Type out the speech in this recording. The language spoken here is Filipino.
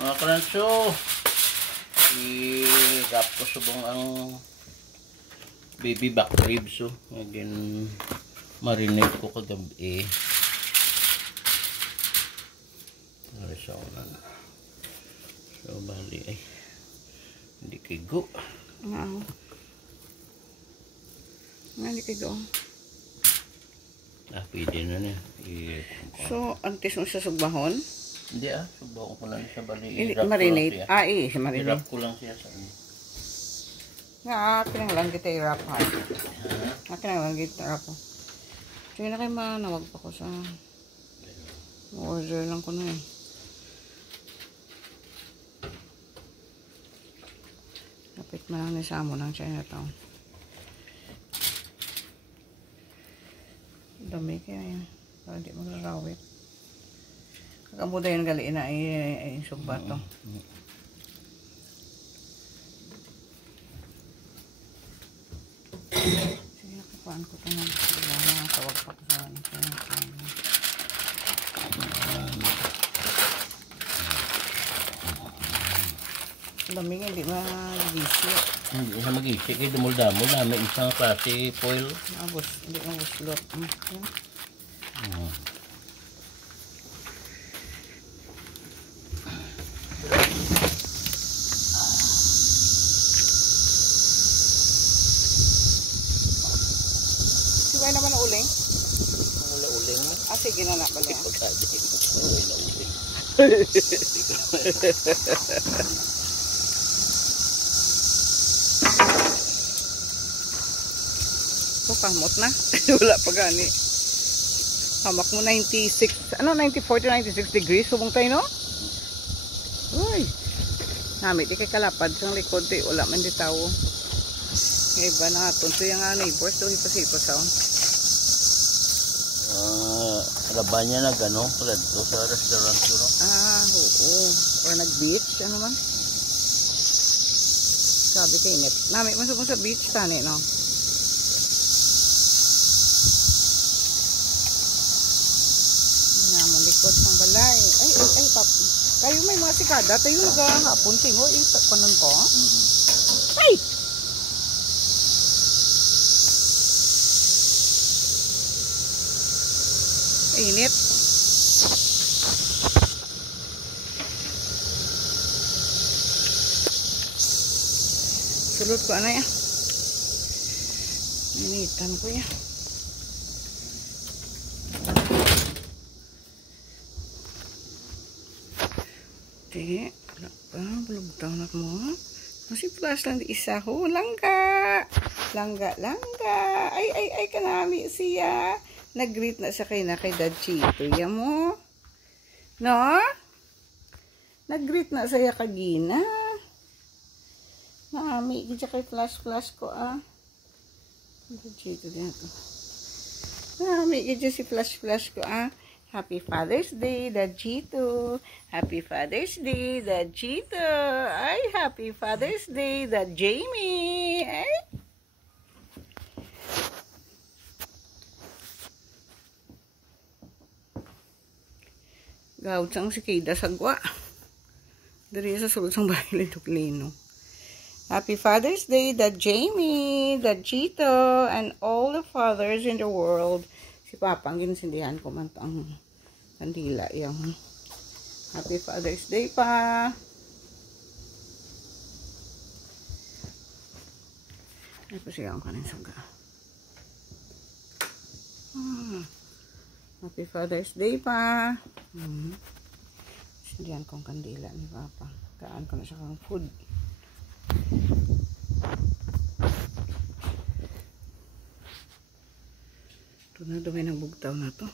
Mga karanso, i-wrap ko subong ang baby back ribs. So, again, marinate ko kagabi. So, bali ay hindi kigo. Wow. Hindi kigo. Pwede na niya. So, antes mo siya sugbahon? Hindi subaw ko lang siya bali. Marinate? Marinate. I-wrap ko lang siya sa kinang lang kita i-wrap ha. Kinang lang kita i-wrap ha. Sige na kayo manawag pa ko sa order lang ko na eh. Kapit mo lang ni Samo ng Chinatown. Dami kaya yan. Para di maglarawit. Kakabuda yung gali na ay sugba to. Sige, nakapaan ko ito ng tawag pa ko sa dami nga, hindi mag-isi. Hindi na mag-isi. Kaya dumul-damol namin isang klase foil. Hindi nga buslot. Siway naman na uling? Uling mo? Sige na balik. Uling na uling. Kamot na. Wala pa gani. Hamak mo 96. 94 to 96 degrees. Subong tayo, no? Uy. Nami, di kay kalapad sang likod. Wala man di tao. Iba na aton. So yung neighbors. So hipas-hipas ako. Laban niya na gano'n. Kulad to sa restaurant ko, no? Oo. Or nag-beach. Ano man? Sabi kay init. Nami, masubong sa beach. Tani, no? Likod ng balay. Ay, pap. Kayo may mga sikada. Tayo naghahapon. Tingo, panon ko. Ay! Init. Sulot ko ano ya. Initan ko ya. Di, wala pa, bulugtaw na mo. Masih plus lang di isa ho. Langga. Ay, kanami siya. Nag-greet na siya kay Dad Chito. Yan mo. No? Nag-greet na siya kagina. Nami, kita kay flash ko Dad Chito din ito. Nami, kita si flash ko Happy Father's Day, Dad Chito. Happy Father's Day, Dad Chito. Ay, Happy Father's Day, Dad Jamie. Ay. Gawad sang si Kida sagwa. Dari sa sulod sang bahay Tuklino. Happy Father's Day, Dad Jamie, Dad Chito, and all the fathers in the world. Si Papa ang ginsindihan ko man ang kandila yung Happy Father's Day pa. Ay pa siya ang kanin saga. Happy Father's Day pa. Sindihan ko ang kandila ni Papa. Kaan ko na siya kang food. Ito na, dumi ng bugtaw na to.